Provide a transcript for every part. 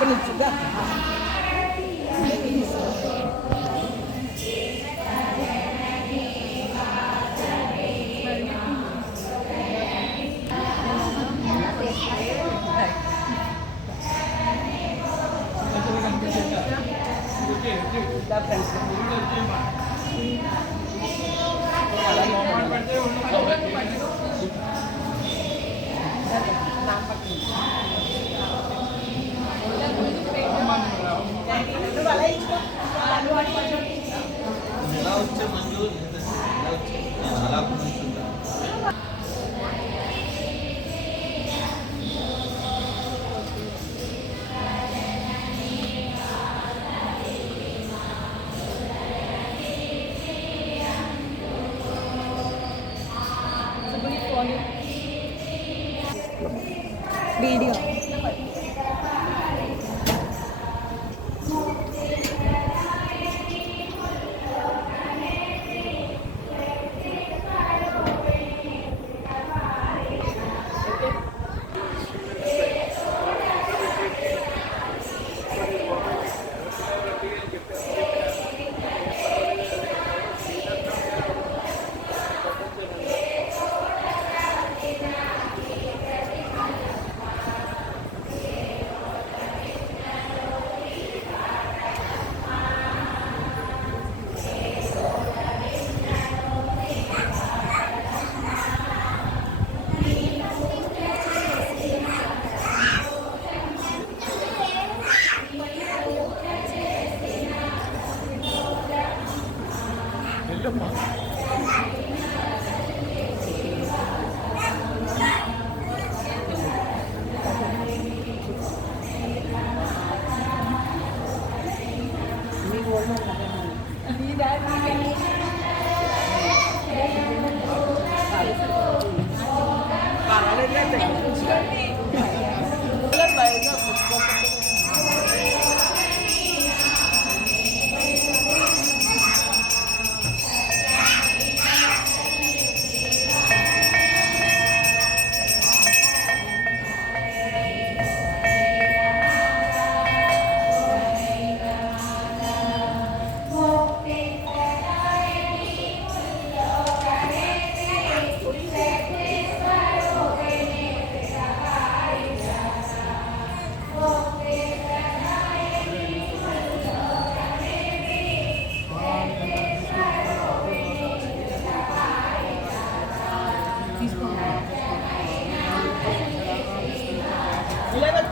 నా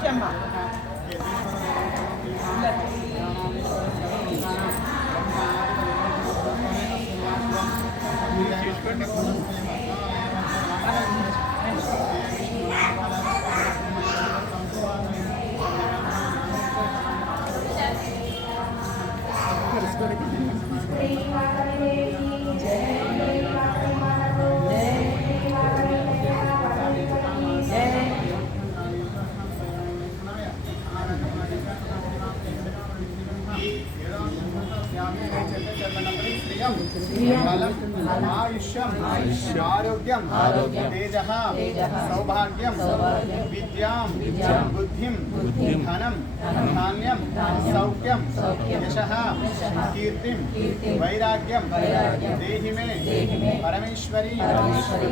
Gemma. Thank you. ఆరోగ్యం తేజ సౌభాగ్యం విద్యాం బుద్ధిం ధనం ధాన్యం సౌఖ్యం యశ కీర్తిం వైరాగ్యం దేహి మే పరమేశ్వరి జగదేశ్వరి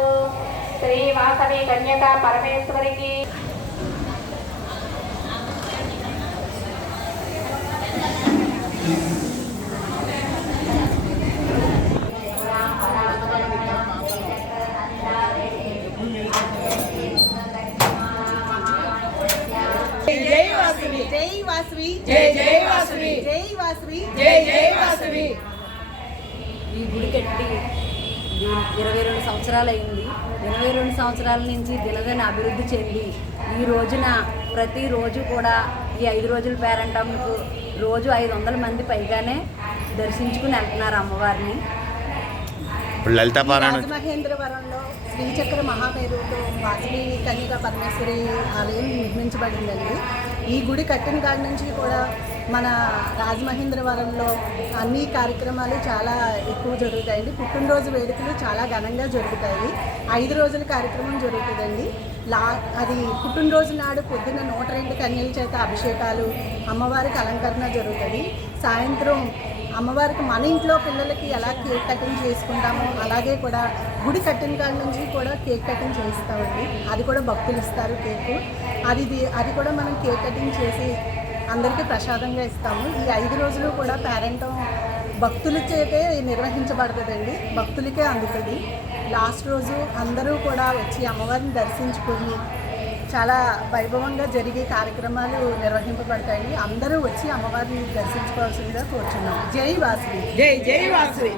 శ్రీ వాసవి కన్యక పరమేశ్వరికి. జై వాసవి జై వాసవి జై జై వాసవి జై వాసవి జై జై వాసవి. ఈ గుడి కట్టి ఇరవై రెండు సంవత్సరాలు అయింది ఇరవై రెండు సంవత్సరాల నుంచి దినదిన అభివృద్ధి చెంది ఈ రోజున ప్రతిరోజు కూడా ఈ ఐదు రోజుల పేరంటంకు రోజు ఐదు వందల మంది పైగానే దర్శించుకుని వెళ్తున్నారు అమ్మవారిని. రాజమహేంద్రవరంలో శ్రీచక్ర మహామేరుతో వాసిని కన్యక పరమేశ్వరి ఆలయం నిర్మించబడిందండి. ఈ గుడి కట్టిన కాడి నుంచి కూడా మన రాజమహేంద్రవరంలో అన్ని కార్యక్రమాలు చాలా ఎక్కువ జరుగుతాయండి. పుట్టినరోజు వేడుకలు చాలా ఘనంగా జరుగుతాయి. ఐదు రోజుల కార్యక్రమం జరుగుతుందండి. లా అది పుట్టినరోజు నాడు పొద్దున్న నూట రెండు కన్యల చేత అభిషేకాలు అమ్మవారికి అలంకరణ జరుగుతుంది. సాయంత్రం అమ్మవారికి మన ఇంట్లో పిల్లలకి ఎలా కేక్ కటింగ్ చేసుకుంటామో అలాగే కూడా గుడి కట్టిన కాడ నుంచి కూడా కేక్ కటింగ్ చేయిస్తామండి అది కూడా భక్తులు ఇస్తారు కేక్. అది అది కూడా మనం కేక్ కటింగ్ చేసి అందరికీ ప్రసాదంగా ఇస్తాము. ఈ ఐదు రోజులు కూడా పేరెంట్ భక్తుల చేతే నిర్వహించబడుతుందండి. భక్తులకే అందుతుంది. లాస్ట్ రోజు అందరూ కూడా వచ్చి అమ్మవారిని దర్శించుకొని చాలా వైభవంగా జరిగే కార్యక్రమాలు నిర్వహింపబడతాయి. అందరూ వచ్చి అమ్మవారిని దర్శించుకోవాల్సిందిగా కోరుచున్నాం. జై వాసవి. జై జై వాసవి.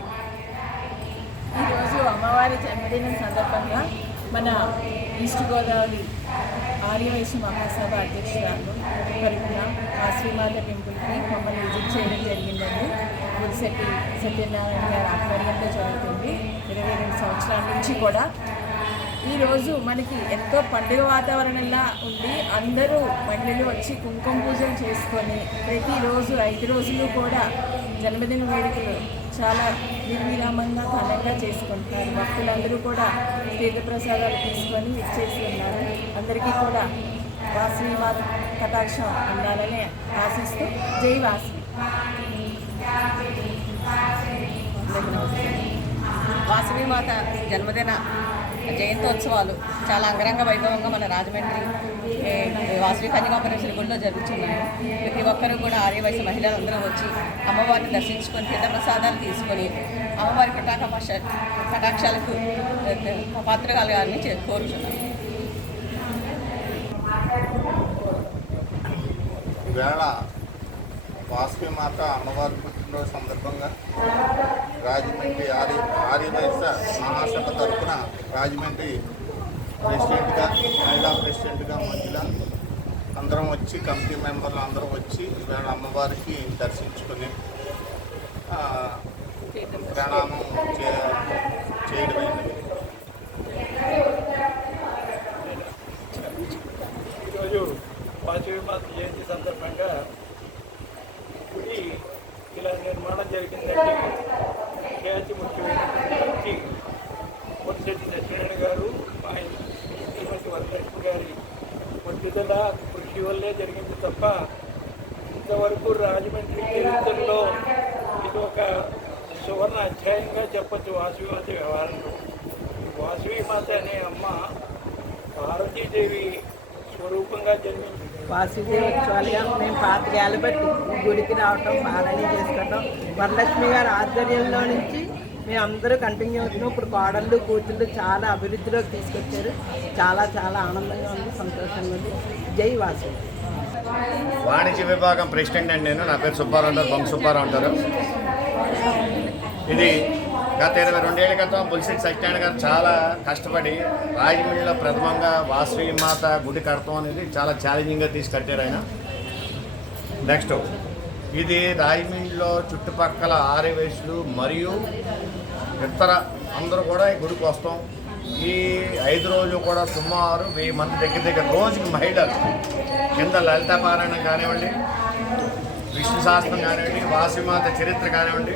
ఈరోజు అమ్మవారి జన్మదినం సందర్భంగా మన ఈస్ట్ గోదావరి ఆర్యవైశ్య మహాసభ అధ్యక్షురాలు తరఫున ఆ శ్రీమాత టెంపుల్కి మమ్మల్ని విజిట్ చేయడం జరిగిందండి. గుడిశెట్టి సత్యనారాయణ గారి ఆధ్వర్యంలో జరుగుతుంది. ఇరవై రెండు సంవత్సరాల నుంచి కూడా ఈరోజు మనకి ఎంతో పండుగ వాతావరణంలా ఉంది అందరూ మహిళలు వచ్చి కుంకుమ పూజలు చేసుకొని ప్రతిరోజు ఐదు రోజులు కూడా జన్మదిన వేడుకలు చాలా నిర్విరామంగా ఘనంగా చేసుకుంటున్నారు. భక్తులందరూ కూడా తీర్థప్రసాదాలు తీసుకొని ఇచ్చేసి ఉన్నారు. అందరికీ కూడా వాసవి మాత కటాక్షం ఉండాలని ఆశిస్తూ జై వాసవి. వాసవి మాత జన్మదిన జయంతోత్సవాలు చాలా అంగరంగ వైభవంగా మన రాజమండ్రి ఏ, వాసవి కన్యకాపరేశ్వరి గుడిలో జరుగుతున్నాయి. ప్రతి ఒక్కరూ కూడా ఆర్యవయసు మహిళలందరూ వచ్చి అమ్మవారిని దర్శించుకొని తీర్థప్రసాదాలు తీసుకొని అమ్మవారి కటాకపక్ష కటాక్షాలకు ఏ, పాత్ర కలగాలని చే- కోరుచున్నాను వాసవి మాత అమ్మవారి పుట్టినరోజు సందర్భంగా రాజమండ్రి ఆర్య ఆర్యవైశ్య మహాసభ తరఫున రాజమండ్రి ప్రెసిడెంట్గా మహిళా ప్రెసిడెంట్గా మంజుల అందరం వచ్చి కమిటీ మెంబర్లు అందరం వచ్చి ఈవేళ అమ్మవారికి దర్శించుకొని ప్రణామం చే చేయడమైనది ఈరోజు వాసవి మాత జయంతి సందర్భంగా ఇలా నిర్మాణం జరిగిందంటే ఖ్యాతి ముఖ్యమైనటువంటి వ్యక్తి సత్యనారాయణ గారు ఆయన శ్రీమతి వరలక్ష్మి గారి పట్టుదల కృషి వల్లే జరిగింది తప్ప ఇంతవరకు రాజమండ్రి చరిత్రలో ఇది ఒక సువర్ణ అధ్యాయంగా చెప్పచ్చు వాసవి మాత వ్యవహారంలో. ఈ మాత అనే అమ్మ భారతీదేవి స్వరూపంగా జన్మించింది వాసుదేవ ఉత్సవాలుగా మేము పాతికేళ్ళ బట్టి గుడికి రావటం పారాయణ చేసుకోవటం. వరలక్ష్మి గారి ఆధ్వర్యంలో నుంచి మేము అందరూ కంటిన్యూ అవుతున్నాం. ఇప్పుడు కోడళ్ళు కూతుళ్ళు చాలా అభివృద్ధిలోకి తీసుకొచ్చారు. చాలా చాలా ఆనందంగా ఉంది సంతోషంగా ఉంది. జై వాసు వాణిజ్య విభాగం ప్రెసిడెంట్ అండి నేను. నా పేరు సుబ్బారావు అంటారు బొమ్మ సుబ్బారావు అంటారు. ఇది గత ఇరవై రెండేళ్ళ క్రితం బుల్సెట్ సత్యనారాయణ గారు చాలా కష్టపడి రాజమండ్రిలో ప్రథమంగా వాసవి మాత గుడి కడతాం అనేది చాలా ఛాలెంజింగ్గా తీసి కట్టారు ఆయన. నెక్స్ట్ ఇది రాజమండ్రిలో చుట్టుపక్కల ఆర్యవేసులు మరియు ఇతర అందరూ కూడా ఈ గుడికి వస్తాం. ఈ ఐదు రోజులు కూడా సుమారు వెయ్యి మంది దగ్గర దగ్గర రోజుకి మహిళలు కింద లలిత పారాయణం కానివ్వండి విష్ణు శాస్త్రం కానివ్వండి వాసిమాత చరిత్ర కానివ్వండి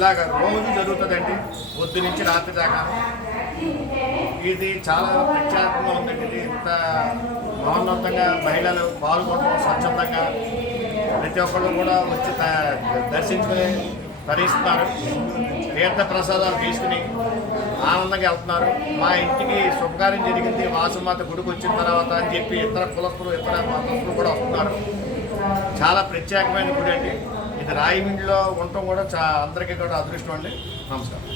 ఇలాగ రోజు జరుగుతుందండి. పొద్దు నుంచి రాత్రి దాకా. ఇది చాలా ప్రత్యేకంగా ఉందండి. ఇది ఇంత మహోన్నతంగా మహిళలు పాల్గొనడం స్వచ్ఛందంగా ప్రతి ఒక్కళ్ళు కూడా వచ్చి దర్శించుకుని తరిస్తున్నారు. తీర్థ ప్రసాదాలు తీసుకుని ఆనందంగా వెళ్తున్నారు. మా ఇంటికి శుభకార్యం జరిగింది. వాసుమాత గుడికి వచ్చిన తర్వాత అని చెప్పి ఇతర కులస్తులు ఇతర మతస్తులు కూడా వస్తున్నారు. చాలా ప్రత్యేకమైన గుడి అండి. ఇది రాయిమిండిలో ఉండటం కూడా చా అందరికీ కూడా అదృష్టం అండి. నమస్కారం.